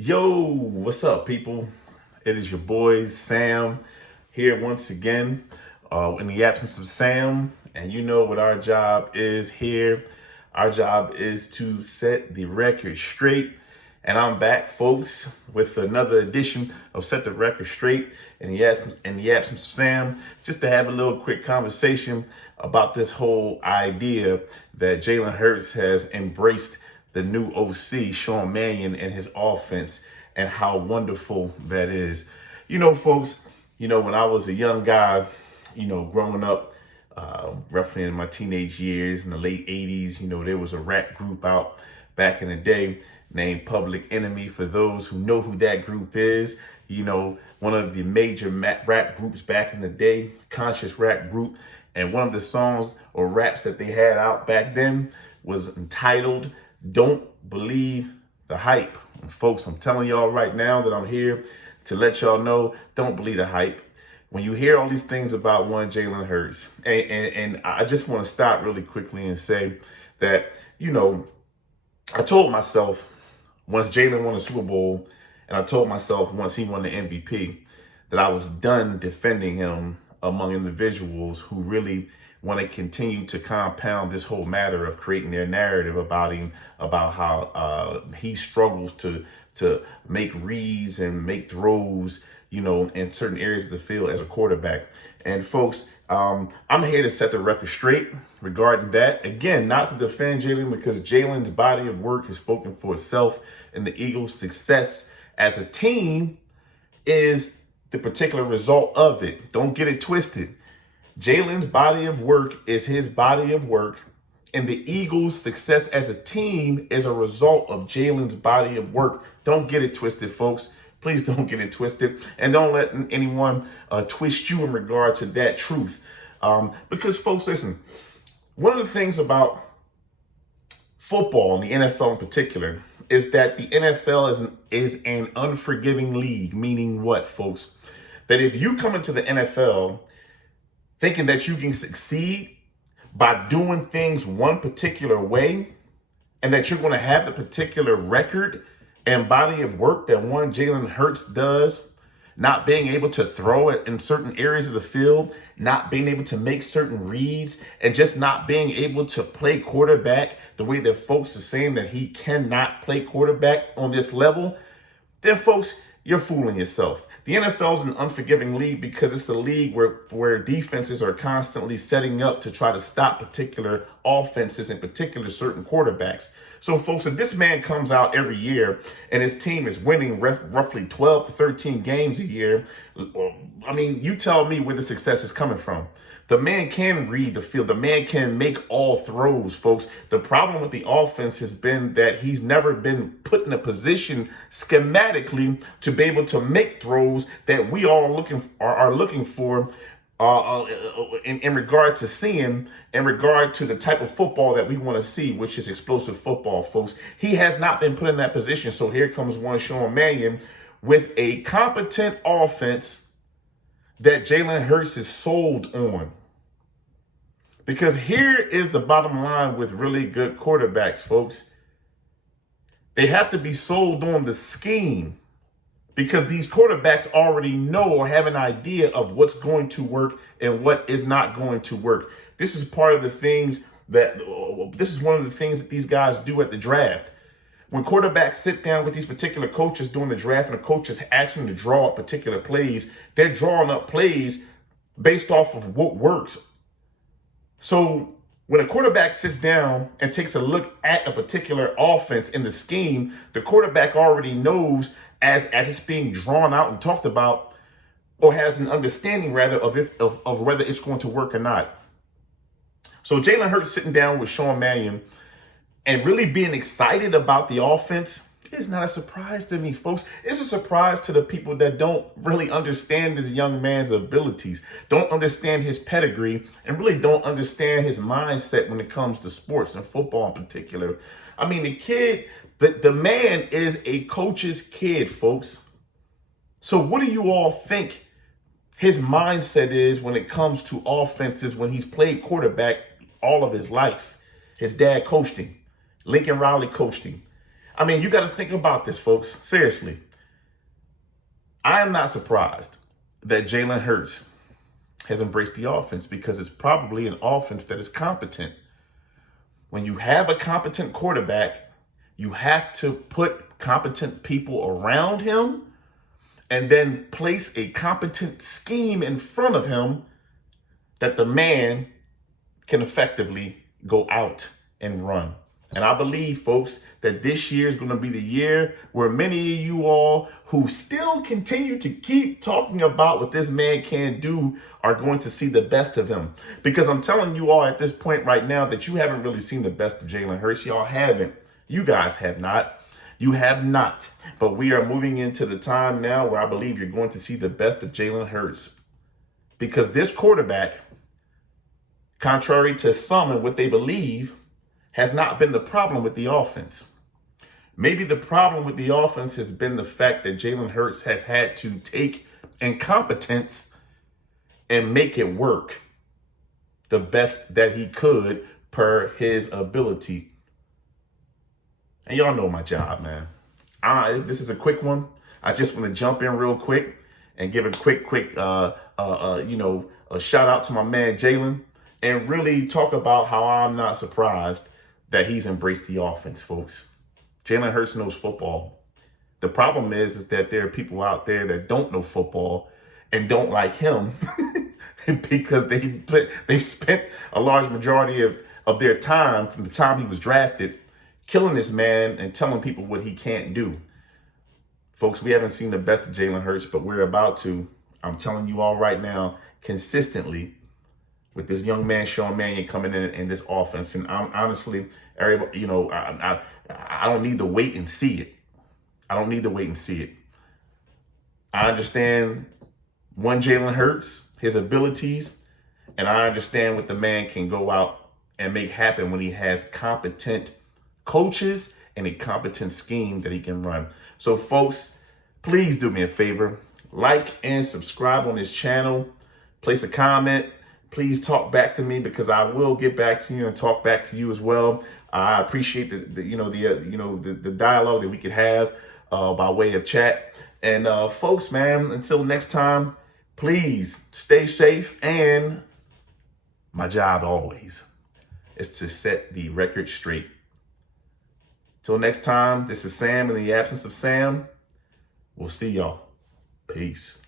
Yo, what's up, people? It is your boy Sam here once again in the absence of Sam. And you know what our job is here. Our job is to set the record straight. And I'm back, folks, with another edition of Set the Record Straight in the absence of Sam, just to have a little quick conversation about this whole idea that Jalen Hurts has embraced the new OC, Sean Mannion, and his offense, and how wonderful that is. Folks, when I was a young guy, growing up, roughly in my teenage years in the late 80s, there was a rap group out back in the day named Public Enemy. For those who know who that group is, one of the major rap groups back in the day, conscious rap group. And one of the songs or raps that they had out back then was entitled Don't Believe the Hype. And folks, I'm telling y'all right now that I'm here to let y'all know, don't believe the hype. When you hear all these things about one Jalen Hurts, and I just want to stop really quickly and say that, I told myself once Jalen won the Super Bowl, and I told myself once he won the MVP, that I was done defending him among individuals who really want to continue to compound this whole matter of creating their narrative about him, about how he struggles to make reads and make throws, in certain areas of the field as a quarterback. And folks, I'm here to set the record straight regarding that. Again, not to defend Jalen, because Jalen's body of work has spoken for itself, and the Eagles' success as a team is the particular result of it. Don't get it twisted. Jalen's body of work is his body of work, and the Eagles' success as a team is a result of Jalen's body of work. Don't get it twisted, folks. Please don't get it twisted, and don't let anyone twist you in regard to that truth. Because, folks, listen, one of the things about football, and the NFL in particular, is that the NFL is an unforgiving league. Meaning what, folks? That if you come into the NFL thinking that you can succeed by doing things one particular way, and that you're going to have the particular record and body of work that one Jalen Hurts does, not being able to throw it in certain areas of the field, not being able to make certain reads, and just not being able to play quarterback the way that folks are saying that he cannot play quarterback on this level, then, folks, you're fooling yourself. The NFL is an unforgiving league because it's a league where defenses are constantly setting up to try to stop particular offenses, in particular certain quarterbacks. So, folks, if this man comes out every year and his team is winning roughly 12 to 13 games a year, I mean, you tell me where the success is coming from. The man can read the field. The man can make all throws, folks. The problem with the offense has been that he's never been put in a position schematically to be able to make throws that we all are looking for in regard to seeing, in regard to the type of football that we want to see, which is explosive football, folks. He has not been put in that position. So here comes one Sean Mannion with a competent offense that Jalen Hurts is sold on. Because here is the bottom line with really good quarterbacks, folks. They have to be sold on the scheme, because these quarterbacks already know or have an idea of what's going to work and what is not going to work. This is one of the things that these guys do at the draft. When quarterbacks sit down with these particular coaches during the draft, and the coaches ask them to draw up particular plays, they're drawing up plays based off of what works. So when a quarterback sits down and takes a look at a particular offense in the scheme, the quarterback already knows, as it's being drawn out and talked about, or has an understanding rather of whether it's going to work or not. So Jalen Hurts sitting down with Sean Mannion and really being excited about the offense is not a surprise to me, folks. It's a surprise to the people that don't really understand this young man's abilities, don't understand his pedigree, and really don't understand his mindset when it comes to sports and football in particular. I mean, the man is a coach's kid, folks. So what do you all think his mindset is when it comes to offenses when he's played quarterback all of his life? His dad coached him. Lincoln Riley coached him. I mean, you got to think about this, folks. Seriously. I am not surprised that Jalen Hurts has embraced the offense because it's probably an offense that is competent. When you have a competent quarterback, you have to put competent people around him and then place a competent scheme in front of him that the man can effectively go out and run. And I believe, folks, that this year is going to be the year where many of you all who still continue to keep talking about what this man can do are going to see the best of him. Because I'm telling you all at this point right now that you haven't really seen the best of Jalen Hurts. Y'all haven't. You guys have not. You have not. But we are moving into the time now where I believe you're going to see the best of Jalen Hurts. Because this quarterback, contrary to some and what they believe, has not been the problem with the offense. Maybe the problem with the offense has been the fact that Jalen Hurts has had to take incompetence and make it work the best that he could per his ability. And y'all know my job, man. This is a quick one. I just want to jump in real quick and give a quick a shout out to my man Jalen and really talk about how I'm not surprised that he's embraced the offense, folks. Jalen Hurts knows football. The problem is that there are people out there that don't know football and don't like him because they've spent a large majority of their time from the time he was drafted killing this man and telling people what he can't do. Folks, we haven't seen the best of Jalen Hurts, but we're about to. I'm telling you all right now, consistently, with this young man, Sean Mannion, coming in this offense. And honestly, everybody, I don't need to wait and see it. I don't need to wait and see it. I understand Jalen Hurts, his abilities, and I understand what the man can go out and make happen when he has competent coaches and a competent scheme that he can run. So, folks, please do me a favor. Like and subscribe on this channel. Place a comment. Please talk back to me because I will get back to you and talk back to you as well. I appreciate the dialogue that we could have by way of chat. And folks, man, until next time, please stay safe. And my job always is to set the record straight. Till next time, this is Sam in the absence of Sam. We'll see y'all. Peace.